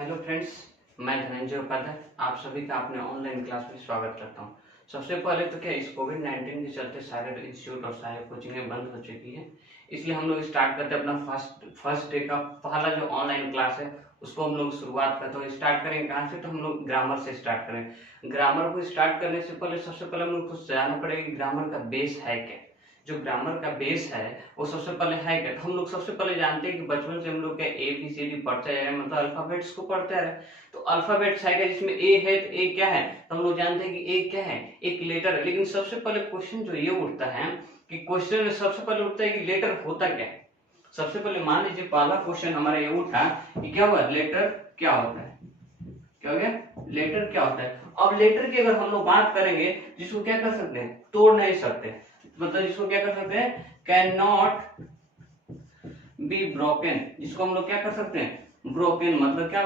Hello friends, मैं धनंजय उपाध्याय आप सभी का अपने ऑनलाइन क्लास में स्वागत करता हूं। सबसे पहले तो क्या इस कोविड-19 के चलते सारे इंस्टीट्यूट और सारे कोचिंगें बंद हो चुकी हैं, इसलिए हम लोग स्टार्ट करते हैं अपना फर्स्ट डे का पहला जो ऑनलाइन क्लास है उसको हम लोग शुरुआत करते हैं। स्टार्ट करेंगे कहाँ से? तो हम लोग ग्रामर से स्टार्ट करेंगे। ग्रामर को स्टार्ट करने से पहले सबसे पहले हम लोग को जानना पड़ेगा कि ग्रामर का बेस है क्या। जो ग्रामर का बेस है वो सबसे पहले है क्या। तो हम लोग सबसे पहले जानते हैं कि बचपन से हम लोग क्या ABCD पढ़ते आ रहे हैं, मतलब अल्फाबेट्स को पढ़ते आ रहे हैं। तो अल्फाबेट्स है क्या, जिसमें ए है तो ए क्या है, तो हम लोग जानते हैं कि ए क्या है, एक लेटर है। लेकिन सबसे पहले क्वेश्चन जो ये उठता है कि क्वेश्चन में सबसे पहले उठता है कि लेटर होता क्या है। सबसे पहले मान लीजिए पहला क्वेश्चन हमारा ये उठा कि क्या हुआ, लेटर क्या होता है। क्या हो गया, लेटर क्या होता है। अब लेटर की अगर हम लोग बात करेंगे जिसको क्या कर सकते हैं, तोड़ नहीं सकते, मतलब जिसको क्या कर सकते हैं, कैन नॉट बी ब्रोकन, जिसको हम लोग क्या कर सकते हैं, ब्रोकन, मतलब क्या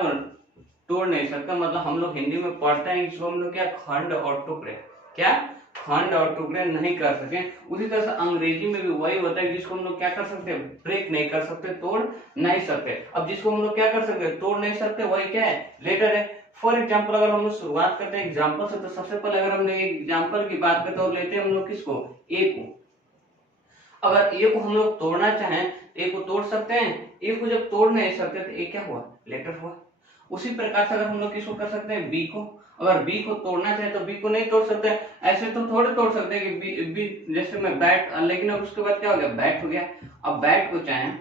तोड़ नहीं सकता। मतलब हम लोग हिंदी में पढ़ते हैं जिसको हम लोग क्या, खंड और टुकड़े, क्या खंड और टुकड़े नहीं कर सके। उसी तरह से अंग्रेजी में भी वही होता है जिसको हम लोग क्या कर सकते हैं, ब्रेक नहीं कर सकते, तोड़ नहीं सकते। अब जिसको हम लोग क्या कर सकते हैं, तोड़ नहीं सकते, वही क्या है, लेटर है। फॉर एग्जाम्पल अगर हम लोग शुरुआत करते हैं एग्जाम्पल से, तो सबसे पहले अगर हमने एग्जाम्पल की बात करते हैं और लेते हैं हम लोग किसको, ए को। अगर ए को हम लोग तोड़ना चाहें तो ए को तोड़ सकते हैं, ए को जब तोड़ नहीं सकते तो ए क्या हुआ, लेटर हुआ। उसी प्रकार से अगर हम लोग किसको कर सकते हैं, बी को। अगर बी को तोड़ना चाहे तो बी को नहीं तोड़ सकते, ऐसे तो थोड़े तोड़ सकते हैं कि बी जैसे मैं बैट, लेकिन अब उसके बाद क्या हो गया, बैट हो गया। अब बैट को चाहे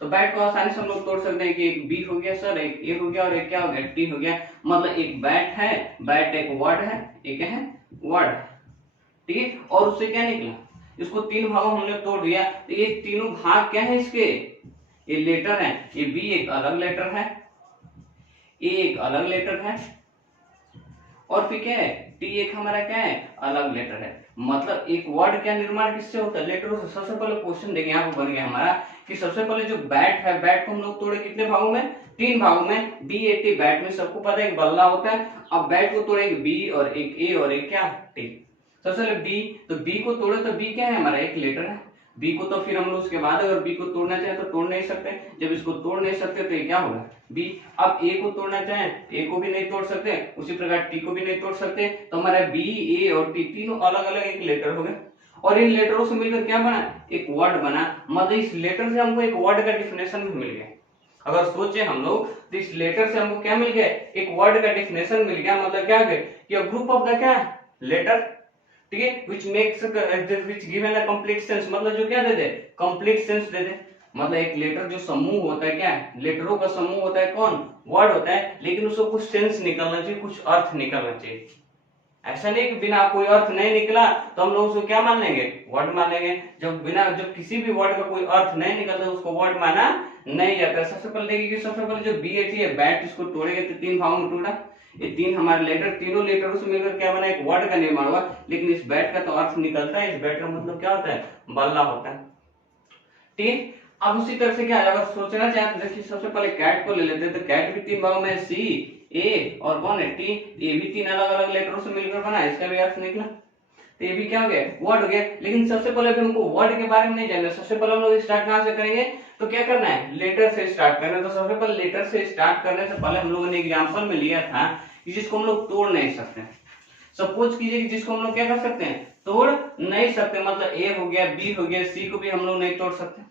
तो बैट को आसानी से हम लोग तोड़ सकते हैं कि एक बी हो गया सर, एक ए हो गया और एक क्या हो गया, टी हो गया। मतलब एक बैट है, बैट एक वर्ड है, एक है वर्ड, ठीक है। और उससे क्या निकला, इसको तीन भागों हमने तोड़ दिया, तो ये तीनों भाग क्या है इसके, ये लेटर है। ये बी एक अलग लेटर है, ए एक अलग लेटर है, और फिर क्या है, टी एक हमारा क्या है, अलग लेटर है। मतलब एक वर्ड क्या निर्माण किससे होता है, लेटरों से। सबसे पहले क्वेश्चन देखिए यहाँ पर बन गया हमारा कि सबसे पहले जो बैट है, बैट को हम लोग तोड़े कितने भागों में, तीन भागों में। BAT बैट में सबको पता है कि बल्ला होता है। अब बैट को तोड़े एक बी और एक ए और एक क्या, टी। सबसे पहले बी, तो बी को तोड़े तो बी क्या है हमारा, एक लेटर है। बी को तो फिर हम लोग उसके बाद अगर बी को तोड़ना चाहे तो तोड़ नहीं सकते, जब इसको तोड़ नहीं सकते तो ये क्या होगा, बी। अब ए को तोड़ना चाहे ए को भी नहीं तोड़ सकते, उसी प्रकार टी को भी नहीं तोड़ सकते। तो हमारा बी, ए और टी तीनों अलग अलग एक लेटर हो गए, और इन लेटरों से मिलकर क्या बना, एक वर्ड बना। मतलब इस लेटर से हमको एक वर्ड का डिफिनेशन भी मिल गया। अगर सोचे हम लोग तो इस लेटर से हमको क्या मिल गया, एक वर्ड का डिफिनेशन मिल गया। मतलब क्या है कि ग्रुप ऑफ द क्या लेटर, ठीक है, which makes which given a complete sense, मतलब जो क्या दे दे, कंप्लीट सेंस दे दे। मतलब एक लेटर जो समूह होता है, क्या है, लेटरों का समूह होता है, कौन, वर्ड होता है, लेकिन उसको कुछ सेंस निकलना चाहिए, कुछ अर्थ निकलना चाहिए। ऐसा नहीं कि बिना कोई अर्थ नहीं निकला तो हम लोग उसको क्या मान लेंगे, वर्ड मान लेंगे। जब किसी भी वर्ड का कोई अर्थ नहीं निकलता उसको वर्ड माना नहीं जाता। सबसे पहले देखिए, सबसे पहले जो BAT है, बैट, इसको तोड़ेंगे तो तीन भागों में टूटा। ये तीन हमारे लेटर, तीनों लेटरों से मिलकर क्या बना, एक वर्ड का निर्माण हुआ। लेकिन इस बैट का तो अर्थ निकलता है, इस बैट का मतलब क्या होता है, बल्ला होता है, ठीक। अब उसी तरह से क्या है, अगर सोचना चाहे तो देखिए सबसे पहले कैट को ले लेते हैं, तो कैट भी तीन भागों में, सी, ए और कौन है, टी। ये भी तीन अलग अलग लेटरों से मिलकर बना, इसका भी अर्थ निकला। तो ये भी क्या हो गया, वर्ड हो गया। लेकिन सबसे पहले भी हमको वर्ड के बारे में नहीं जानना। सबसे पहले हम लोग स्टार्ट कहां से करेंगे, तो क्या करना है, लेटर से स्टार्ट करना है। तो सबसे पहले लेटर से स्टार्ट करने से पहले हम लोगों ने एग्जांपल में लिया था कि जिसको हम लोग तोड़ नहीं सकते। सपोज कीजिए कि जिसको हम लोग क्या कर सकते हैं, तोड़ नहीं सकते। मतलब ए हो गया, बी हो गया, सी को भी हम लोग नहीं तोड़ सकते,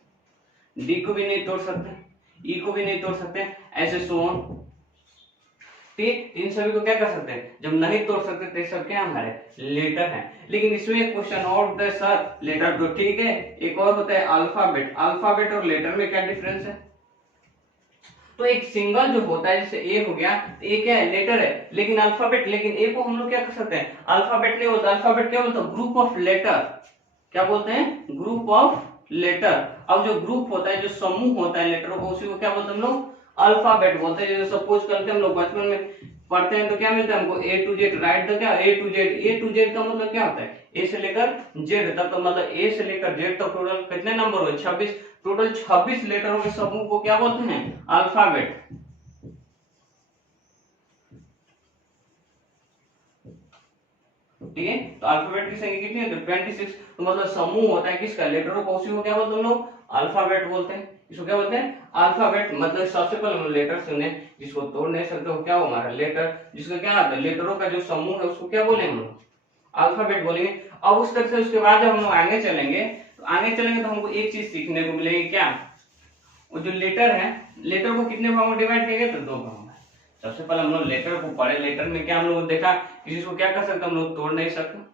डी को भी नहीं तोड़ सकते, ई को भी नहीं तोड़ सकते, ऐसे सो ऑन, ठीक। इन सभी को क्या कर सकते हैं, जब नहीं तोड़ सकते तो सब क्या हमारे लेटर हैं। लेकिन इसमें एक क्वेश्चन और होता है सर, लेटर तो ठीक है, एक और होता है अल्फाबेट। अल्फाबेट और लेटर में क्या डिफरेंस है, तो एक सिंगल जो होता है जैसे ए हो गया, ए क्या है, लेटर है। लेकिन अल्फाबेट, लेकिन ए को हम लोग क्या कर सकते हैं, अल्फाबेट नहीं होता। अल्फाबेट क्या बोलते हैं, ग्रुप ऑफ लेटर, क्या बोलते हैं, ग्रुप ऑफ लेटर। अब जो ग्रुप होता है, जो समूह होता है लेटरों को, उसी को क्या बोलते हैं हम लोग, अल्फाबेट बोलते हैं। जैसे सपोज करके हम लोग बचपन में पढ़ते हैं तो क्या मिलता है हमको, A to Z, right the क्या, A to Z। A to Z का मतलब क्या होता है, ए से लेकर जेड तक। तो मतलब ए से लेकर जेड तक टोटल कितने नंबर हुए, 26। टोटल 26 लेटरों के समूह को क्या बोलते हैं, अल्फाबेट, ठीक है। तो अल्फाबेट की संख्या कितनी है, तो 26। तो मतलब समूह होता है किसका, लेटरों को, उसी को क्या बोलते हैं हम लोग, अल्फाबेट बोलते हैं। इसको क्या बोलते हैं? अल्फाबेट। मतलब सबसे पहले हम लेटर सुने, जिसको तोड़ नहीं सकते हो, क्या हो हमारा लेटर, जिसका क्या आता है लेटरों का जो समूह है उसको क्या बोलेंगे हम लोग? अल्फाबेट बोलेंगे। अब उस तरह से उसके बाद जब हम लोग आगे चलेंगे तो हमको एक चीज सीखने को मिलेगी, क्या? वो जो लेटर है, लेटर को कितने भागों में डिवाइड करेंगे? तो 2 भागों में। सबसे पहले हम लोग लेटर को पढ़े। लेटर में क्या हम लोग देखा कि जिसको क्या कर सकते हम लोग? तोड़ नहीं सकते।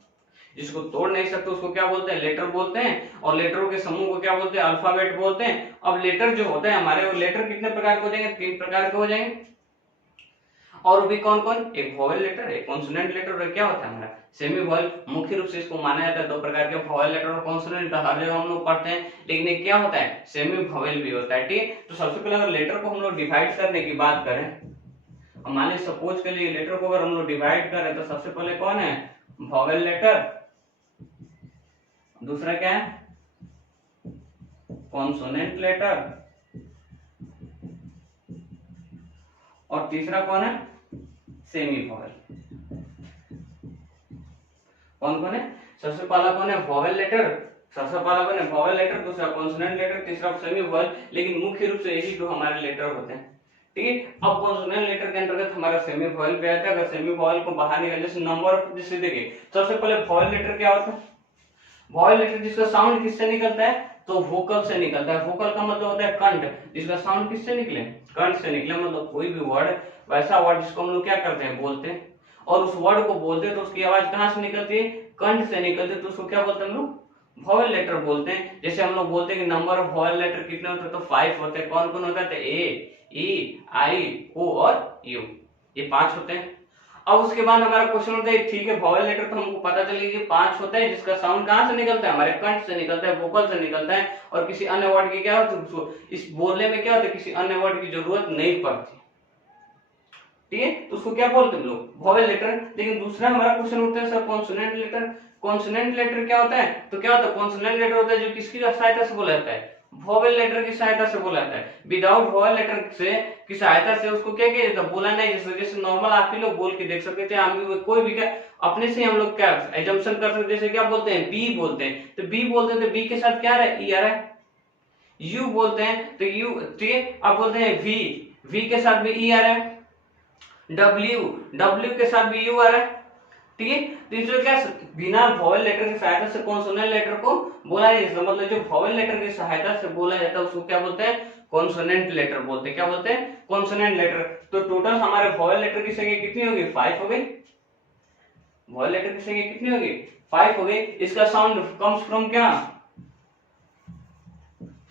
जिसको तोड़ नहीं सकते उसको क्या बोलते हैं? लेटर बोलते हैं। और लेटरों के समूह को क्या बोलते हैं? अल्फाबेट बोलते हैं। अब लेटर जो होते हैं हमारे, वो लेटर कितने प्रकार के हो जाएंगे? 3 प्रकार के हो जाएंगे। और वो भी कौन कौन? एक वोवेल लेटर, एक कॉन्सोनेंट लेटर, और क्या होता है हमारा? Semi vowel. मुख्य रूप से इसको माना जाता है 2 प्रकार के, वोवेल लेटर और कॉन्सोनेंट। हर जगह हम लोग पढ़ते हैं, लेकिन ये क्या होता है? सेमी वोवेल भी होता है। ठीक है, तो सबसे पहले अगर लेटर को हम लोग डिवाइड करने की बात करें, मान लीजिए सपोज के लिए लेटर को अगर हम लोग डिवाइड करें तो सबसे पहले कौन है? Vowel letter. दूसरा क्या है? Consonant letter. और तीसरा कौन है? Semi vowel. कौन कौन है? सबसे पहला कौन है? Vowel letter. सबसे पहला कौन है? Vowel letter. दूसरा कॉन्सोनेंट लेटर, तीसरा सेमी वोवेल। लेकिन मुख्य रूप से यही 2 हमारे लेटर होते हैं। ठीक है, अब कॉन्सोनेंट लेटर के अंतर्गत हमारा सेमी वोवेल पे आता है। अगर सेमी वोवेल को बाहर निकाल, जैसे नंबर ऑफ, जैसे देखिए सबसे पहले वोवेल लेटर क्या होता है? वोवेल लेटर जिसका साउंड किससे निकलता है? तो वोकल से निकलता है। वोकल का मतलब होता है कंठ, जिसका साउंड किससे निकले? कंठ से निकले। मतलब कोई भी वर्ड, वैसा वर्ड जिसको हम लोग क्या करते हैं? बोलते हैं। और उस वर्ड को बोलते हैं तो उसकी आवाज कहां से निकलती है? कंठ से निकलती है। तो उसको क्या बोलते हैं हम लोग? वोवेल लेटर बोलते हैं। जैसे हम लोग बोलते हैं कि नंबर ऑफ वोवेल लेटर कितने होते हैं? तो 5 होते हैं। कौन कौन होता है? ए, ई, आई, ओ और यू, ये 5 होते हैं। अब उसके बाद हमारा क्वेश्चन होता है, ठीक है वोवेल लेटर तो हमको पता चल गया कि 5 होता है, जिसका साउंड कहां से निकलता है? हमारे कंठ से निकलता है, वोकल से निकलता है। और किसी अन्य वर्ड की क्या होती है? इस बोलने में क्या होता है? किसी अन्य वर्ड की जरूरत नहीं पड़ती। ठीक है, तो उसको क्या बोलते हैं हम लोग? Vowel letter. लेकिन दूसरा हमारा क्वेश्चन होता है sir consonant letter. Consonant letter क्या होता है? तो क्या होता है? कॉन्सोनेंट लेटर होता है जो किसकी सहायता से बोला जाता है? वोवेल लेटर की सहायता से बोला जाता है। विदाउट वोवेल लेटर से की सहायता से उसको क्या किया जाता है? बोला नहीं। जैसे नॉर्मल आप ही लोग बोल के देख सकते थे, हम भी कोई भी क्या अपने से हम लोग क्या एजम्पशन कर सकते, जैसे क्या बोलते हैं? बी बोलते हैं, तो बी बोलते हैं तो बी के साथ क्या आ रहा है? ई आ रहा है। यू बोलते हैं तो यू, ठीक है, अब बोलते हैं वी, वी के साथ भी ई आ रहा है। डब्ल्यू, डब्ल्यू के साथ भी यू आ रहा है। ठीक है, तो इसमें क्या बिना वोवेल लेटर की सहायता से कॉन्सोनेंट लेटर को बोला नहीं जाता। मतलब जो वोवेल लेटर की सहायता से बोला जाता है उसको क्या बोलते हैं? कॉन्सोनेंट लेटर बोलते हैं। क्या बोलते हैं? Consonant letter. तो टोटल हमारे वोवेल लेटर की संख्या कितनी होगी? 5 हो गई। वोवेल लेटर की संख्या कितनी होगी? 5 हो गई। इसका साउंड कम्स फ्रॉम क्या?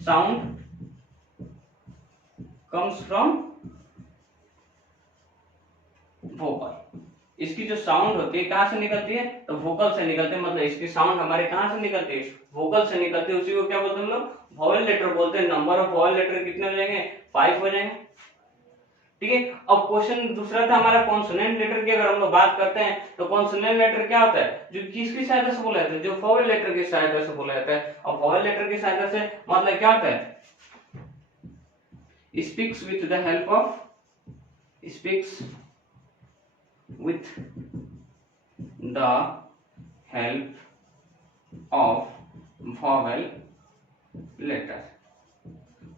Sound comes from vocal. इसकी जो साउंड होती है कहां से निकलती है? तो वोकल से निकलती है। मतलब इसकी साउंड हमारे कहां से निकलती है? वोकल से निकलती है। उसी को क्या बोलते हैं हम लोग? वोवेल लेटर बोलते हैं। नंबर ऑफ वोवेल लेटर कितने हो जाएंगे? 5 हो जाएंगे। ठीक है, अब क्वेश्चन दूसरा था हमारा कॉन्सोनेंट लेटर की। अगर हम लोग बात करते हैं तो कॉन्सोनेंट लेटर क्या होता है? जो किसकी सहायता से बोला जाता है? जो वोवेल लेटर की सहायता से बोला जाता है। और वोवेल लेटर की सहायता से मतलब क्या होता है? Speaks with the help of, speaks with the help of vowel letter।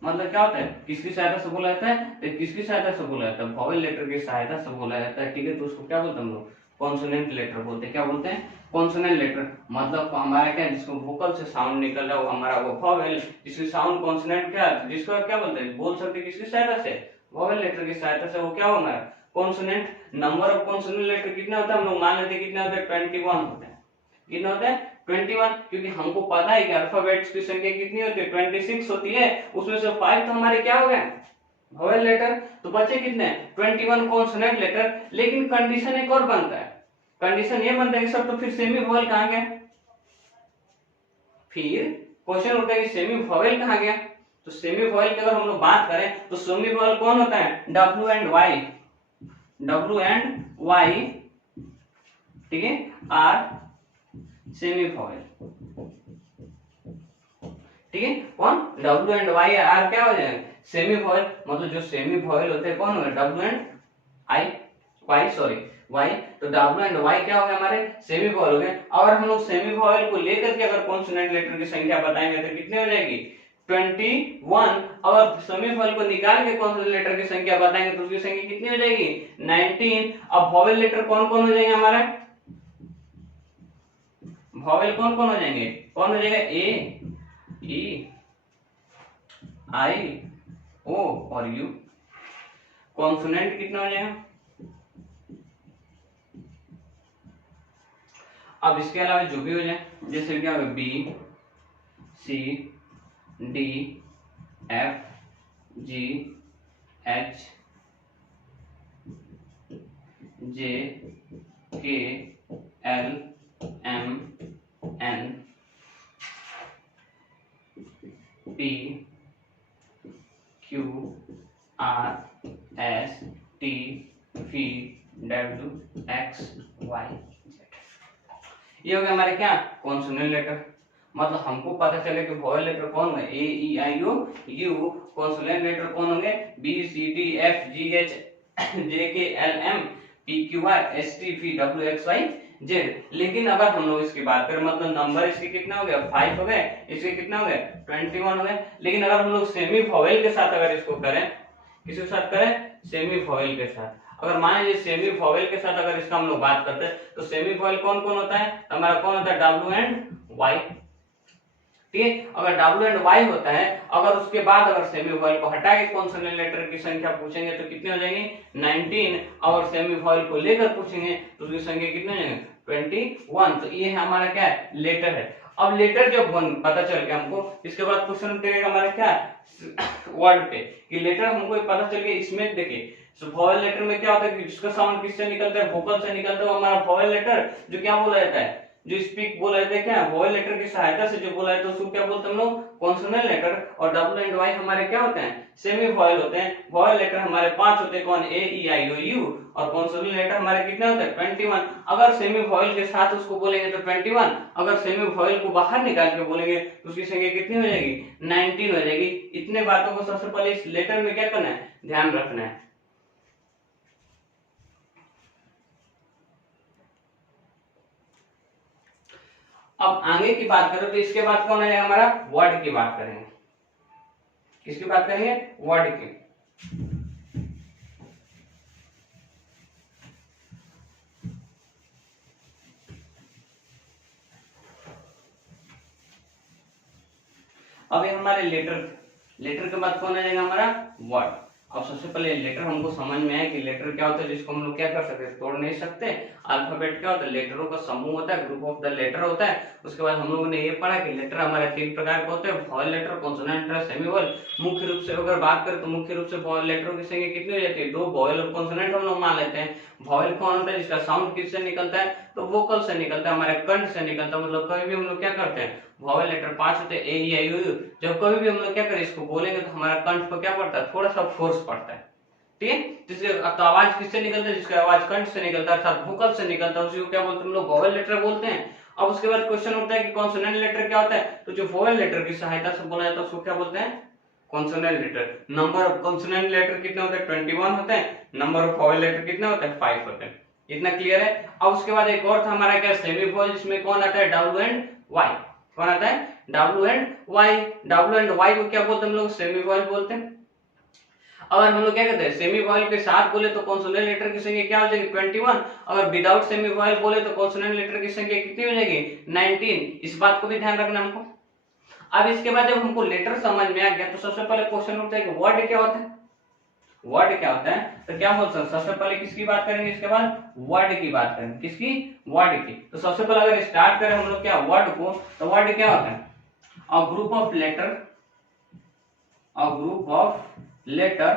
मतलब क्या होता है? किसकी सहायता से बोला जाता है? तो किसकी सहायता से बोला जाता है? वोवेल लेटर की सहायता से बोला जाता है। ठीक है, तो उसको क्या बोलते हैं हम लोग? कॉन्सोनेंट लेटर बोलते हैं। क्या बोलते हैं? Consonant letter. मतलब हमारा क्या, जिसको वोकल से साउंड निकल रहा है वो हमारा वो वोवेल, जिसकी साउंड कॉन्सोनेंट क्या, जिसको क्या बोलते हैं? बोल सकते किसकी सहायता से? वोवेल लेटर की सहायता से। वो क्या हो हमारा? Consonant. Number of consonant letter कितना होता है? हम लोग मान लेते हैं कितने होते हैं? 21 होते हैं। कितना होता है? 21। क्योंकि हमको पता है कि अल्फाबेट्स की संख्या कितनी होती है? 26 होती है। उसमें से 5 तो हमारे क्या हो गए? Vowel letter. तो बचे कितने? 21 कॉन्सोनेंट लेटर। लेकिन कंडीशन एक और बनता है। कंडीशन ये बनता है कि सब तो फिर सेमी वोवेल कहां गया? फिर क्वेश्चन उठता है कि सेमी वोवेल कहां गया? तो सेमी वोवेल की अगर हम लोग बात करें तो सेमी वोवेल कौन होता है? W and Y. W and Y, ठीक है, आर सेमी वोवेल। ठीक है, कौन? W एंड Y आर क्या हो जाएगा? Semi vowel. मतलब जो सेमी वोवेल होते हैं कौन हो गए? W एंड Y, तो W एंड Y क्या हो गए? हमारे सेमी वोवेल हो गए। और हम लोग सेमी वोवेल को लेकर के अगर कॉन्सोनेंट लेटर की संख्या बताएंगे तो कितनी हो जाएगी? 21। अगर सेमीफाइल को निकाल के कॉन्सोनेंट लेटर की संख्या बताएंगे तो उसकी संख्या कितनी हो जाएगी 19। अब वॉवेल लेटर कौन कौन हो जाएंगे हमारे, वॉवेल कौन कौन हो जाएंगे, कौन हो जाएगा ए ई आई ओ और यू। कॉन्सोनेंट कितना हो जाएगा, अब इसके अलावा जो भी हो जाए, जैसे क्या होगा B C D F G H J K L M N P Q R S T V W X Y Z. ये हो गया हमारे क्या कॉन्सोनेंट लेटर। मतलब हमको पता चले कि वॉवेल लेटर कौन है A E I O U, consonant letter कौन होंगे B C D F G H J K L M P Q R S T V W X Y Z. लेकिन अगर हम लोग इसकी बात करें, मतलब नंबर इसके कितना हो गया 5 हो गए, इसके कितना हो गया 21 हो गए। लेकिन अगर हम लोग सेमी वॉवेल के साथ अगर इसको करें, किसके साथ करें सेमी वॉवेल के साथ, अगर मान लीजिए सेमी वॉवेल के साथ अगर इसका हम लोग बात करते हैं तो सेमी वॉवेल कौन कौन होता है हमारा, कौन होता है डब्ल्यू एंड वाई। ठीक है, अगर डब्ल्यू एंड वाई होता है, अगर उसके बाद अगर सेमी वॉवेल को हटा के कॉन्सोनेंट लेटर की संख्या पूछेंगे तो कितनी हो जाएंगी 19, और सेमी वॉवेल को लेकर पूछेंगे तो उसकी संख्या कितनी हो जाएंगे 21। तो ये हमारा क्या है लेटर है। अब लेटर जब पता चल गया हमको, इसके बाद क्वेश्चन उठेगा हमारा क्या वर्ड पे कि लेटर हमको पता चल गया। इसमें देखिए वॉवेल लेटर में क्या होता है कि जिसका साउंड किससे निकलता है वोकल से निकलता है, वो हमारा वॉवेल लेटर जो क्या बोला जाता है, जो स्पीक बोला जाता है क्या वॉवेल लेटर की सहायता से जो बोला जाता है उसको क्या बोलते हैं हम लोग कॉन्सोनेंट लेटर। और डब्ल्यू एंड वाई हमारे क्या होते हैं सेमी वॉवेल होते हैं। वॉवेल लेटर हमारे 5 होते हैं, कौन ए ई आई ओ यू, और कॉन्सोनेंट लेटर हमारे कितने होते हैं 21। अगर सेमी वॉवेल के साथ उसको बोलेंगे तो 21, अगर सेमी वॉवेल को बाहर निकाल के बोलेंगे तो उसकी संख्या कितनी हो जाएगी 19 हो जाएगी। इतने बातों को सबसे पहले इस लेटर में क्या करना है ध्यान रखना है। अब आगे की बात करें तो इसके बाद कौन है हमारा वर्ड की बात करेंगे। किसकी बात करेंगे वर्ड की। अब ये हमारे लेटर के बाद कौन आ जाएगा हमारा वर्ड। अब सबसे पहले लेटर हमको समझ में आया कि लेटर क्या होता है जिसको हम लोग क्या कर सकते हैं तोड़ नहीं सकते। अल्फाबेट क्या होता है लेटरों का समूह होता है, ग्रुप ऑफ द लेटर होता है। उसके बाद हम लोगों ने ये पढ़ा कि लेटर हमारे 3 प्रकार के होते हैं, vowel letter, consonant letter, semi vowel. मुख्य रूप से अगर बात करें तो मुख्य रूप से वॉवेल लेटरों की संख्या कितनी हो जाती है 2, वॉवेल और कॉन्सोनेंट हम लोग मान लेते हैं। वॉवेल कौन होता है जिसका साउंड किससे निकलता है तो वोकल से निकलता है, हमारे कंठ से निकलता है। मतलब कभी भी हम लोग क्या करते हैं वॉवेल लेटर 5 होते हैं ए ई आई ओ यू, जब कभी भी हम लोग क्या करें इसको बोलेंगे तो हमारा कंठ पर क्या पड़ता है थोड़ा सा फोर्स पड़ता है। ठीक है, जिसके तो आवाज किससे निकलता है जिसका आवाज कंठ से निकलता है अर्थात वोकल से निकलता है उसी को क्या बोलते हैं हम लोग वॉवेल लेटर बोलते हैं। अब उसके बाद क्वेश्चन उठता है कि कॉन्सोनेंट लेटर क्या होता है, तो जो वॉवेल लेटर की सहायता से बोला जाता है उसको क्या बोलते हैं consonant letter. Number of consonant letter कितने होते हैं 21 होते हैं, नंबर ऑफ वॉवेल लेटर कितने होते हैं 5 होते हैं। इतना क्लियर है। अब उसके बाद एक और था हमारा क्या सेमी वॉवेल, जिसमें कौन आता है डब्ल्यू एंड वाई। कौन आता है W and Y. W and Y को क्या बोलते हैं हम लोग सेमी वॉवेल बोलते हैं। अगर हम लोग क्या कहते हैं सेमी वॉवेल के साथ बोले तो कॉन्सोनेंट लेटर की संख्या क्या हो जाएगी 21, अगर विदाउट सेमी वॉवेल बोले तो कॉन्सोनेंट लेटर की संख्या कितनी हो जाएगी 19। इस बात को भी ध्यान रखना हमको। अब इसके बाद जब हमको लेटर समझ में आ गया तो सबसे पहले क्वेश्चन उठता है कि वर्ड क्या होता है। वर्ड क्या होता है तो क्या बोल सकते हैं सबसे पहले किसकी बात करेंगे, इसके बाद वर्ड की बात करेंगे। किसकी वर्ड की। तो सबसे पहले अगर स्टार्ट करें हम लोग क्या वर्ड को, तो वर्ड क्या होता है a group of letter, a group of letter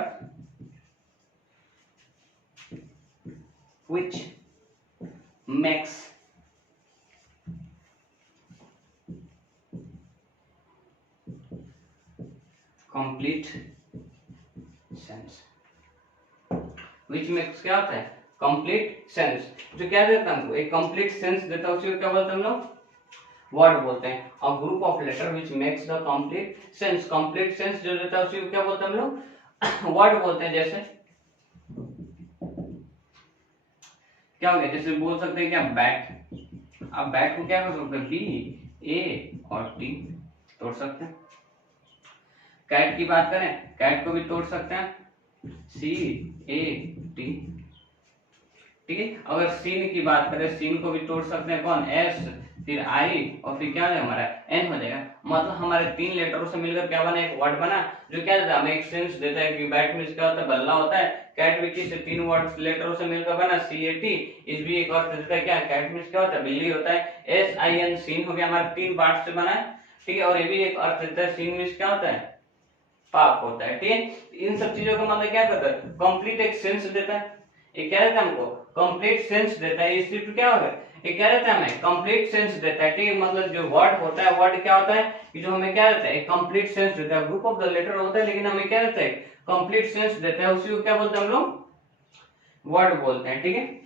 which makes complete sense। which makes क्या होता है complete sense, जो क्या देता है हमको एक complete sense देता है उसी को क्या बोलते हैं हम लोग वर्ड बोलते हैं। a group of letter which makes the complete sense, complete sense जो देता है उसी को क्या बोलते हैं हम लोग वर्ड बोलते हैं। जैसे क्या हो गया, जैसे बोल सकते हैं क्या बैट। अब बैट को क्या कर सकते हैं बी ए और टी तोड़ सकते हैं। कैट की बात करें, कैट को भी तोड़ सकते हैं, CAT, ठीक है। अगर सीन की बात करें, सीन को भी तोड़ सकते हैं, कौन, S, फिर I, और फिर क्या है हमारा N हो जाएगा। मतलब हमारे 3 लेटरों से मिलकर क्या बना, एक वर्ड बना, जो क्या देता है, हमें एक सेंस देता है कि बैट मींस क्या होता है, बल्ला होता है। कैट भी किससे, 3 वर्ड लेटरों से मिलकर बना, CAT, इस भी एक अर्थ देता है क्या, कैट मींस क्या होता है, बिल्ली होता है। SIN, सीन हो गया हमारा 3 पार्ट से बना है, ठीक है। और ये भी एक अर्थ देता है, सीन मींस क्या होता है, पाप होता है, ठीक है। इन सब चीजों का मतलब क्या करता है, कंप्लीट एक सेंस देता है। ये क्या रहता है, हमको कंप्लीट सेंस देता है। इस क्या होगा, ये क्या रहता है, हमें कंप्लीट सेंस देता है, ठीक है। मतलब जो वर्ड होता है, वर्ड क्या होता है कि जो हमें क्या रहता है, एक कंप्लीट सेंस देता है। ग्रुप ऑफ द लेटर होता है, लेकिन हमें क्या रहता है, कंप्लीट सेंस देता है। उसी को क्या बोलते हैं हम लोग, वर्ड बोलते हैं, ठीक है।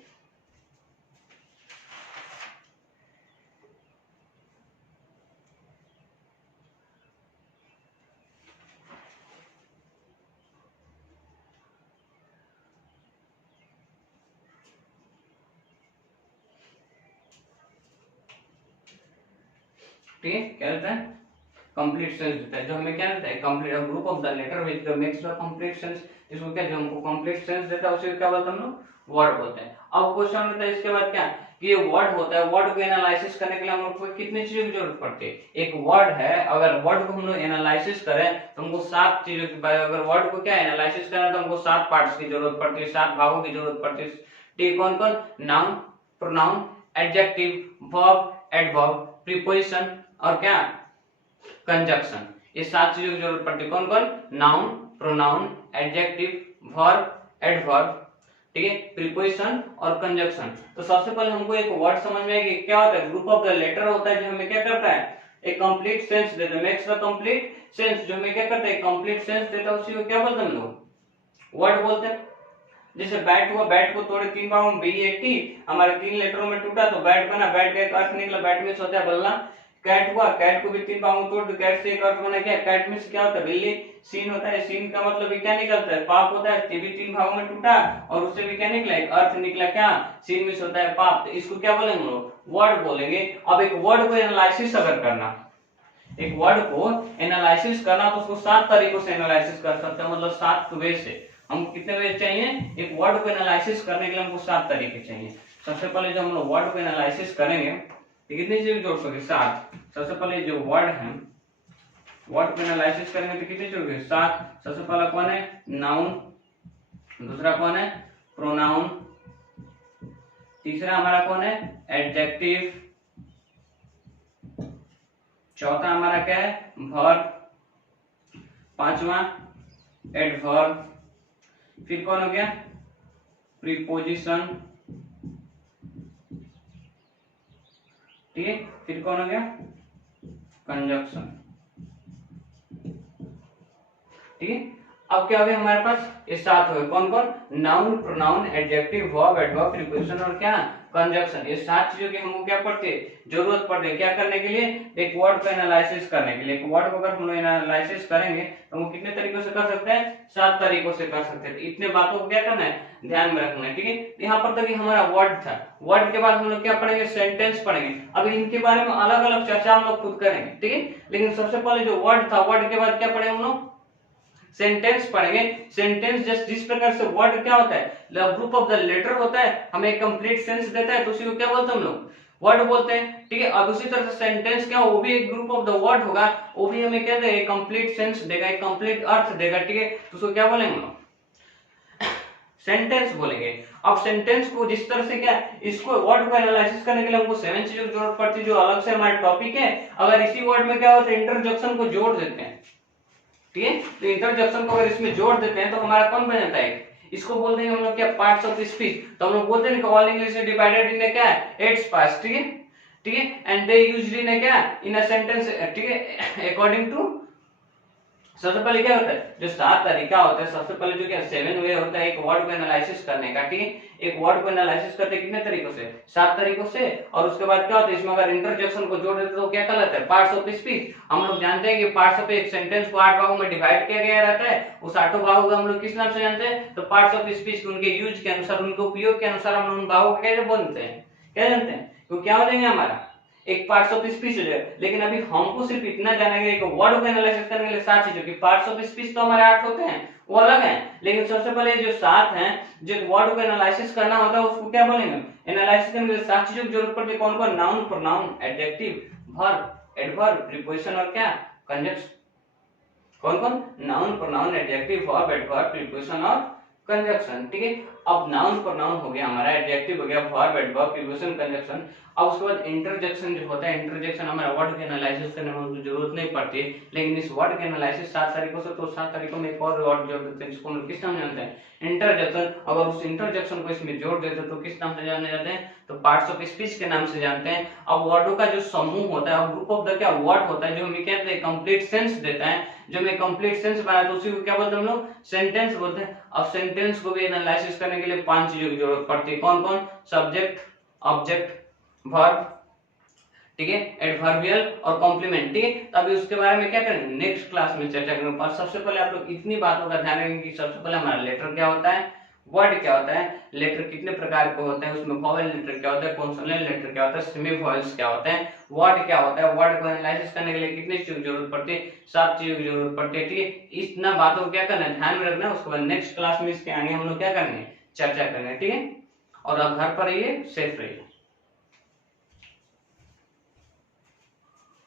ठीक है, क्या रहता है, कंप्लीट सेंस देता है। जो हमें क्या रहता है, complete group of the letter which makes the complete sense, इसको क्या, जो हमको कंप्लीट सेंस देता है उसी को क्या बोलते हैं हम लोग, वर्ड बोलते हैं। अब क्वेश्चन होता है इसके बाद क्या, कि ये वर्ड होता है, वर्ड को एनालिसिस करने के लिए हम लोग को कितनी चीजों की जरूरत पड़ती है। एक वर्ड है, अगर वर्ड को हम लोग एनालिसिस करें तो हमको 7 चीजों की, अगर वर्ड को क्या एनालिसिस करना तो हमको 7 पार्ट्स की जरूरत पड़ती है, 7 भागों की जरूरत पड़ती है, ठीक। कौन कौन, noun, pronoun, adjective, verb, adverb, preposition और क्या, कंजक्शन। ये 7 चीजों की जरूरत पड़ती है। कौन कौन, noun, pronoun, adjective, verb, adverb, ठीक है, प्रीपोजिशन और कंजक्शन। तो सबसे पहले हमको एक वर्ड समझ में आएगी, क्या होता है, ग्रुप ऑफ द लेटर होता है, जो हमें क्या करता है, एक कंप्लीट सेंस देता है, मेक्स द कंप्लीट सेंस, जो हमें क्या करता है, कंप्लीट सेंस देता है, उसी को क्या बोलते हैं हम लोग, वर्ड बोलते हैं। जैसे बैट हुआ, बैट को तोड़े 3 भागों में, BAT, हमारे 3 लेटरों में टूटा तो बैट बना, बैट का एक अर्थ निकला, बैट मींस होता है बल्ला। कैट हुआ, कैट को भी 3 भागों में तोड़ दो, कैट से एक अर्थ बना, क्या, कैट मींस क्या होता है, बिल्ली। सीन होता है, सीन का मतलब भी क्या निकलता है, पाप होता है। ये भी 3 भागों में टूटा और उससे भी क्या निकला, एक अर्थ निकला, क्या, सीन मींस होता है पाप। तो इसको क्या बोलेंगे हम लोग, वर्ड बोलेंगे। अब एक वर्ड को एनालिसिस अगर करना, एक वर्ड को एनालिसिस करना तो उसको 7 तरीकों से एनालिसिस कर सकते हैं, मतलब 7 वे से। हम कितने वे चाहिए, एक वर्ड को एनालिसिस करने के लिए हमको 7 तरीके चाहिए। सबसे पहले जो हम लोग वर्ड को एनालिसिस करेंगे तो कितनी चीजें जोड़ सकते, 7। सबसे पहले जो वर्ड है, वर्ड को एनालिसिस करेंगे तो कितनी जोड़ेंगे, 7। सबसे पहला कौन है, नाउन, दूसरा कौन है, प्रोनाउन, तीसरा हमारा कौन है, एडजेक्टिव, चौथा हमारा क्या है, वर्ब, पांचवा एडवर्ब, फिर कौन हो गया, प्रीपोजिशन, ठीक है, फिर कौन हो गया, कंजक्शन, ठीक है। अब क्या हो गया हमारे पास, ये 7 हो गए। कौन कौन, noun, pronoun, adjective, verb, adverb, preposition और क्या, कंजक्शन। ये 7 चीजों की हमको क्या पड़ती है, जरूरत पड़ती है, क्या करने के लिए, एक वर्ड को एनालिसिस करने के लिए। एक वर्ड को अगर हम लोग एनालिसिस करेंगे तो हम कितने तरीकों से कर सकते हैं, 7 तरीकों से कर सकते हैं। इतने बातों को क्या करना है, ध्यान में रखना है, ठीक है। यहाँ पर तक हमारा वर्ड था, वर्ड के बाद हम लोग क्या पढ़ेंगे, सेंटेंस पढ़ेंगे। अब इनके बारे में अलग अलग चर्चा हम लोग खुद करेंगे, ठीक है। लेकिन सबसे पहले जो वर्ड था, वर्ड के बाद क्या पढ़ेंगे हम लोग, सेंटेंस पढ़ेंगे। सेंटेंस जस्ट जिस प्रकार से वर्ड क्या होता है, ग्रुप ऑफ द लेटर होता है, हमें एक कंप्लीट सेंस देता है, तो उसी को क्या बोलते हैं हम लोग, वर्ड बोलते हैं, ठीक है। अब उसी तरह से सेंटेंस क्या, वो भी एक ग्रुप ऑफ द वर्ड होगा, वो भी हमें क्या देगा, एक कंप्लीट सेंस देगा, एक कंप्लीट अर्थ देगा, ठीक है। तो उसको क्या बोलेंगे हम लोग, सेंटेंस बोलेंगे। अब सेंटेंस को जिस तरह से क्या, इसको वर्ड को एनालिसिस करने के लिए हमको 7 चीजों की जरूरत पड़ती है, जो अलग से हमारा टॉपिक है। अगर इसी वर्ड में क्या होता है, इंटरजेक्शन को जोड़ देते हैं, ठीक है। तो इंटरजेक्शन को अगर इसमें जोड़ देते हैं तो हमारा कौन बन जाता है, इसको बोलते हैं हम लोग क्या, पार्ट्स ऑफ स्पीच। तो हम लोग बोलते हैं कि all English is divided in क्या, 8 पार्ट्स, ठीक है, ठीक है। एंड दे यूज्ड इन क्या, इन अ सेंटेंस, ठीक है, अकॉर्डिंग टू। सबसे पहले क्या होता है, जो 7 तरीका होता है, सबसे पहले जो क्या 7 वे होता है एक वर्ड को एनालिसिस करने का, ठीक है। एक वर्ड को एनालिसिस करते कितने तरीकों से, 7 तरीकों से। और उसके बाद क्या होता है, इसमें अगर इंटरजेक्शन को जोड़ देते तो क्या कहलाता है, पार्ट्स ऑफ स्पीच। हम लोग जानते हैं कि पार्ट्स ऑफ एक सेंटेंस को 8 भागों में डिवाइड किया गया रहता है, उस 8 भागों को हम लोग किस नाम से जानते हैं, तो पार्ट्स ऑफ स्पीच के उनके यूज के अनुसार, उनके उपयोग के अनुसार हम लोग उन भागों को कैसे बोलते हैं, क्या जानते हैं, तो क्या हो जाएंगे हमारा, एक पार्ट्स ऑफ स्पीच हो जाएगा। लेकिन अभी हमको सिर्फ इतना जानना है कि वर्ड को एनालिसिस करने के लिए 7 चीजों की पार्ट्स ऑफ स्पीच तो हमारे 8 होते हैं, वो अलग है। लेकिन सबसे पहले जो 7 हैं, जो वर्ड को एनालिसिस करना होता है उसको क्या बोलेंगे, एनालिसिस करने के लिए 7 चीजों की जरूरत पड़ती है। कौन कौन, noun, pronoun, adjective, verb, adverb, preposition और क्या, कंजक्शन। कौन कौन, noun, pronoun, adjective, verb, adverb, preposition और कंजक्शन। ठीक है, अब नाउन प्रोनाउन हो गया हमारा, एडजेक्टिव हो गया, वर्ब, एडवर्ब, प्रीपोजिशन, कंजक्शन। अब उसके बाद इंटरजेक्शन जो होता है, इंटरजेक्शन हमारा वर्ड के एनालिसिस करने में उनको जरूरत नहीं पड़ती, लेकिन इस वर्ड के एनालिसिस 7 तरीकों से, तो 7 तरीकों में एक और वर्ड जोड़ देते हैं जिसको हम किस नाम से जानते हैं, इंटरजेक्शन। अगर उस इंटरजेक्शन को इसमें जोड़ देते तो किस नाम से जाने जाते हैं, तो पार्ट्स ऑफ स्पीच के नाम से जानते हैं। अब वर्डों का जो समूह होता है, ग्रुप ऑफ द क्या वर्ड होता है, जो हमें कहते हैं कंप्लीट सेंस देता है, जो हमें कंप्लीट सेंस बनाता है, तो उसी को क्या बोलते हैं हम लोग, सेंटेंस बोलते हैं। अब सेंटेंस को भी एनालिसिस करने के लिए 5 चीजों की जरूरत पड़ती है। कौन कौन, सब्जेक्ट, ऑब्जेक्ट, वर्ब, ठीक है, एडवर्बियल और कॉम्प्लीमेंट। ठीक है, तो अभी उसके बारे में क्या करेंगे, नेक्स्ट क्लास में चर्चा करेंगे। पर सबसे पहले आप लोग इतनी बातों का ध्यान रखेंगे कि सबसे पहले हमारा लेटर क्या होता है, वर्ड क्या होता है, लेटर कितने प्रकार के होते हैं, उसमें वॉवेल लेटर क्या होता है, कॉन्सोनेंट लेटर क्या होता है, सेमी वॉवेल्स क्या होते हैं, वर्ड क्या होता है, वर्ड को एनालिसिस करने के लिए कितनी चीजों की जरूरत पड़ती है, 7 चीजों की जरूरत पड़ती है। ठीक है, इतना बातों को क्या करना है, ध्यान में रखना है। उसके बाद नेक्स्ट क्लास में इसके आगे हम लोग क्या करेंगे, चर्चा करेंगे। ठीक है, और अब घर पर रहिए, सेफ रहिए।